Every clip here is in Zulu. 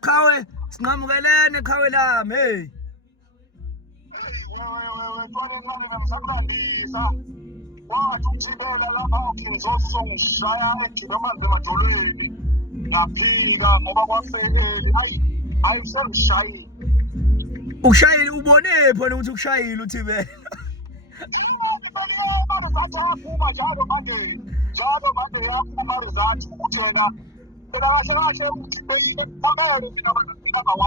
Qhawe singamukelene qhawe lami hey. Wewe ntwana encane bemsakulandisa. Wathi uthibela lapha uKingzoso ngishaya egila amanzi emadolweni. Ngaphika ngoba kwafeleli. Hayi sengishayile. Ukushayile ubone phela ukuthi ukushayile uthibela. Njalo manje yaphuma result ukuthi yena kahle ukuthi beyibamele number 1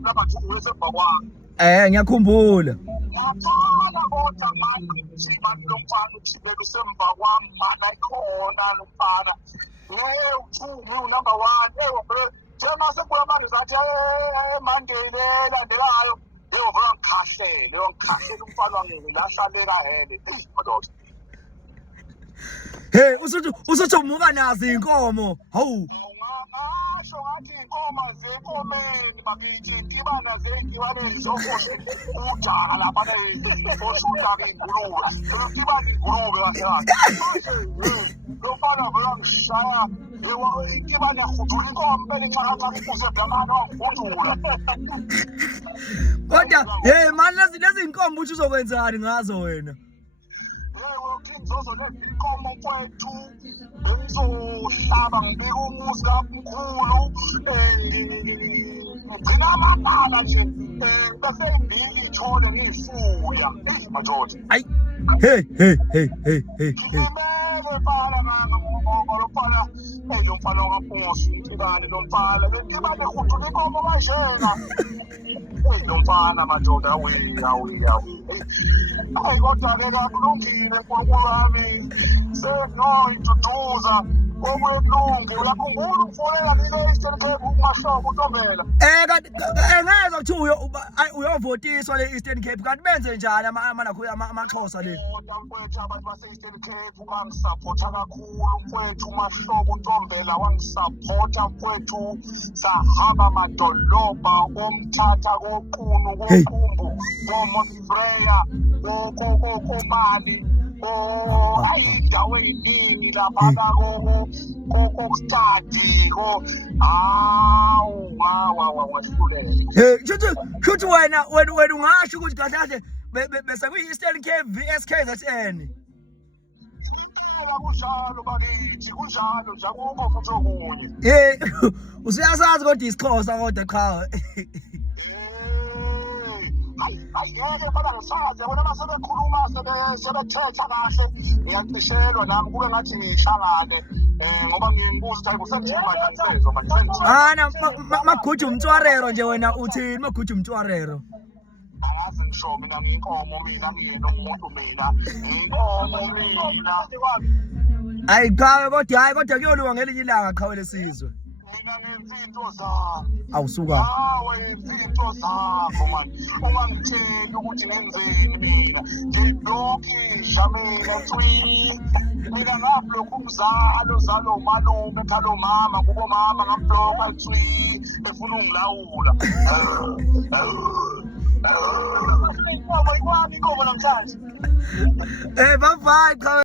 number 2 wesemva kwami. Ngiyakhumbula. Ngiyaqala kodwa manje manje lo mfana uthibela usemva kwami mana ikhona lo mfana. U2 number 1 njema sekula manje result Monday lelandelayo. Vula ngikhahlele umfana wangilahlalela hele. Madoda. Hey, usuthi umuka nazi inkomo. Hawu. Ngasho ngathi inkomo zekomeni bakithi intibana zentibane zokoshe ujaka lapha oshuta ke ingulube. Intibane ingulube kahle. Lo mfana vula ngishaya intibane yakhudula inkomo bele nxaka kuze blamana wangudula. Kodwa hey man lezi inkomo uthi uzokwenzani ngazo wena? Ukingzozo lenkomo kwethu bengizohlaba ngibika umuzi kaMkhulu ngigcina amabala nje bese imbili ithole ngiyifuya madoda Ayi hey ngimele phala mama ngoba lo mfana lo mfana kaPungosi intibane lo mfana intibane khudula inkomo kanjena lo mfana madoda awi hayi kodwa ke kulungile nkulunkulu wami senoyituduza okwelungu uyakhumbula ukufonela kile Eastern Cape uMahlobo uNtombela ngeke kuthiwa uyovotiswa le Eastern Cape kanti benze njani amaXhosa le mfowethu abantu base Eastern Cape bangisupporta kakhulu mfowethu uMahlobo uNtombela wangisupporta mfowethu sahamba amadolobha omthatha koqunu koqumbu koMonfreya komali ayindawo eyiningi lapha kokustadi hey shuthi wena ungasho ukuthi kahle bese kuyi-Eastern Cape vs KZN kunjalo bakithi kunjalo nje akukho futhi okunye usuyasazi kodwa isiXhosa kodwa qhawe ngeke bana ngisazi yabona masebekhuluma sebethetha kahle ngiyacishelwa nami kube ngathi ngihlangane ngoba ngimbuza ukuthi ayikusendima nje manje Maguju umntwarero nje wena uthini Maguju umntwarero angazi ngisho mina ngiyinkomo mina ngiyena umuntu mina ngiyinkomo mina hayi qhawe kodwa kuyoluka ngelinye ilanga qhawe lesizwe mina ngenza into zami awusuka wenza into zakho manje ungangitsheli ukuthi ngenzeni mina ngilokisha mina mina ngabloka umzalo zalo malume khalo mama kubo mama ngabloka efuna ungilawula inkomo namhlanje bye qhawe